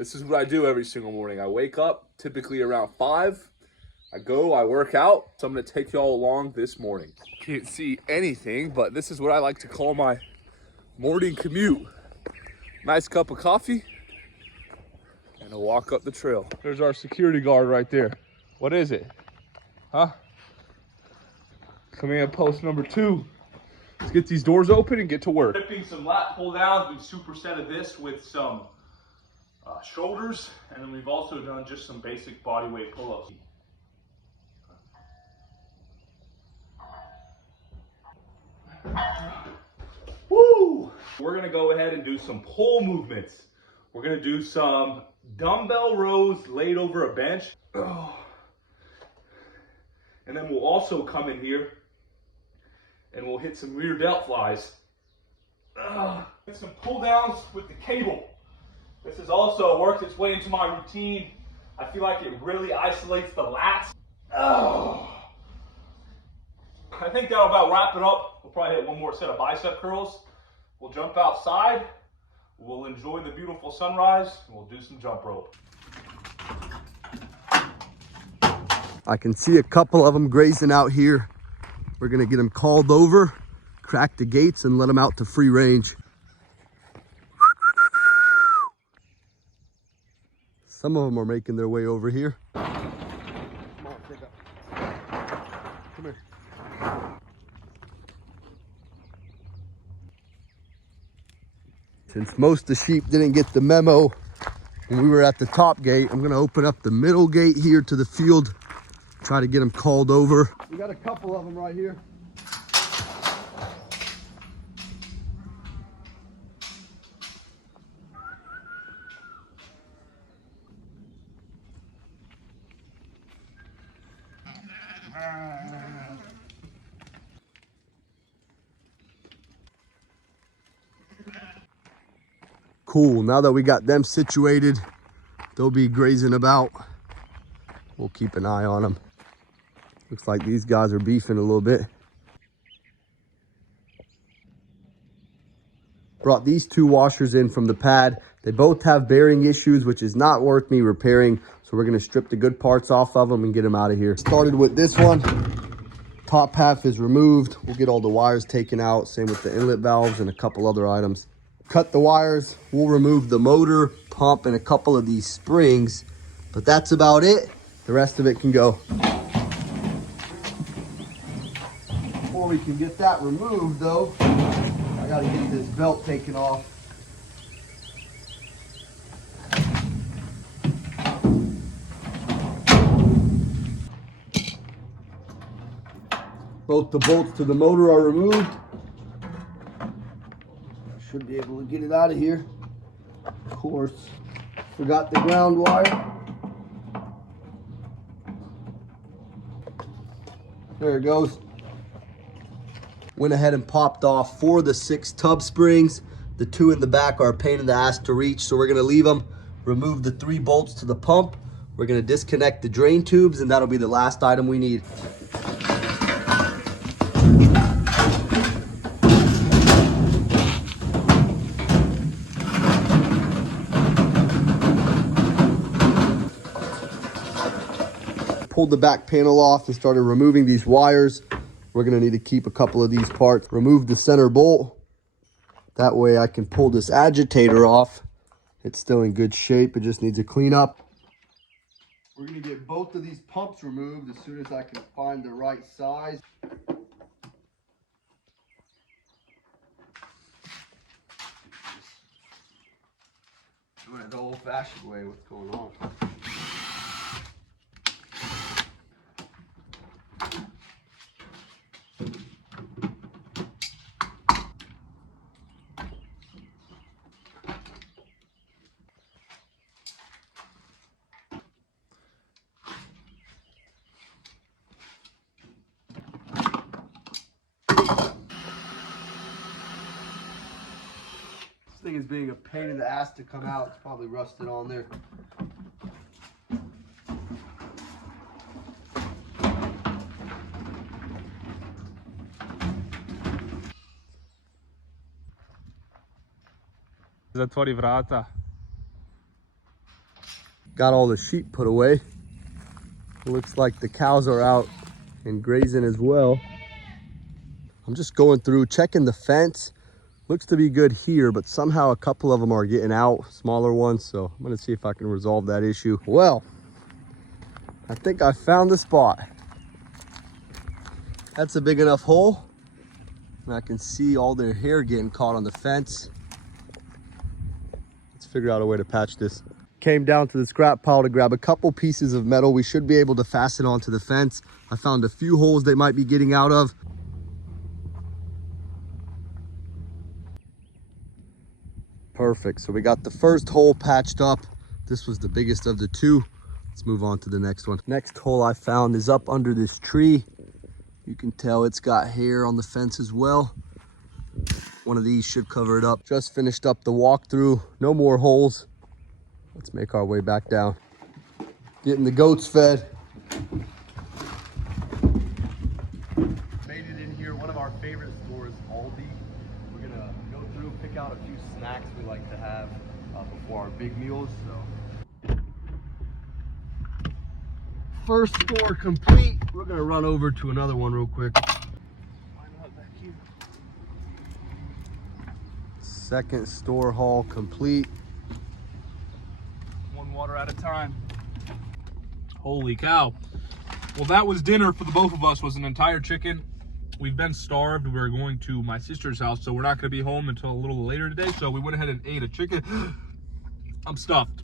This is what I do every single morning. I wake up typically around 5. I go, I work out. So I'm gonna take y'all along this morning. Can't see anything, but this is what I like to call my morning commute. Nice cup of coffee and a walk up the trail. There's our security guard right there. What is it? Huh? Command post number 2. Let's get these doors open and get to work. Ripping some lat pull downs. We've supersetted this with some shoulders, and then we've also done just some basic body weight pull-ups. Woo! We're gonna go ahead and do some pull movements. We're gonna do some dumbbell rows laid over a bench. Oh. And then we'll also come in here and we'll hit some rear delt flies. Get some pull downs with the cable. This has also worked its way into my routine. I feel like it really isolates the lats. I think that'll about wrap it up. We'll probably hit one more set of bicep curls. We'll jump outside. We'll enjoy the beautiful sunrise, and we'll do some jump rope. I can see a couple of them grazing out here. We're gonna get them called over, crack the gates, and let them out to free range. Some of them are making their way over here. Come on, pick up. Come here. Since most of the sheep didn't get the memo when we were at the top gate, I'm gonna open up the middle gate here to the field, try to get them called over. We got a couple of them right here. Cool, now that we got them situated, they'll be grazing about. We'll keep an eye on them. Looks like these guys are beefing a little bit. Brought these 2 washers in from the pad. They both have bearing issues, which is not worth me repairing. So we're gonna strip the good parts off of them and get them out of here. Started with this one. Top half is removed. We'll get all the wires taken out. Same with the inlet valves and a couple other items. Cut the wires. We'll remove the motor, pump, and a couple of these springs. But that's about it. The rest of it can go. Before we can get that removed though, I gotta get this belt taken off. Both the bolts to the motor are removed. Should be able to get it out of here. Of course, forgot the ground wire. There it goes. Went ahead and popped off 4 of the 6 tub springs. The 2 in the back are a pain in the ass to reach, so we're gonna leave them. Remove the 3 bolts to the pump. We're gonna disconnect the drain tubes, and that'll be the last item we need. Pulled the back panel off and started removing these wires. We're gonna need to keep a couple of these parts. Remove the center bolt. That way I can pull this agitator off. It's still in good shape, it just needs a cleanup. We're gonna get both of these pumps removed as soon as I can find the right size. Doing it the old-fashioned way, what's going on? This thing is being a pain in the ass to come out. It's probably rusted on there. Zatvori vrata. got all the sheep put away. It looks like the cows are out and grazing as well. I'm just going through, checking the fence. Looks to be good here, but somehow a couple of them are getting out, smaller ones. So I'm gonna see if I can resolve that issue. Well, I think I found the spot. That's a big enough hole. And I can see all their hair getting caught on the fence. Let's figure out a way to patch this. Came down to the scrap pile to grab a couple pieces of metal. We should be able to fasten onto the fence. I found a few holes they might be getting out of. Perfect, so we got the first hole patched up. This was the biggest of the two. Let's move on to the next one. Next hole I found is up under this tree. You can tell it's got hair on the fence as well. One of these should cover it up. Just finished up the walkthrough. No more holes. Let's make our way back down. Getting the goats fed. Made it in here. One of our favorite stores, Aldi. We're gonna go through, pick out a few snacks we like to have before our big meals. So, first store complete. We're gonna run over to another one real quick. Second store haul complete. One water at a time. Holy cow. Well, that was dinner for the both of us, was an entire chicken. We've been starved. We're going to my sister's house, so we're not going to be home until a little later today. So we went ahead and ate a chicken. I'm stuffed.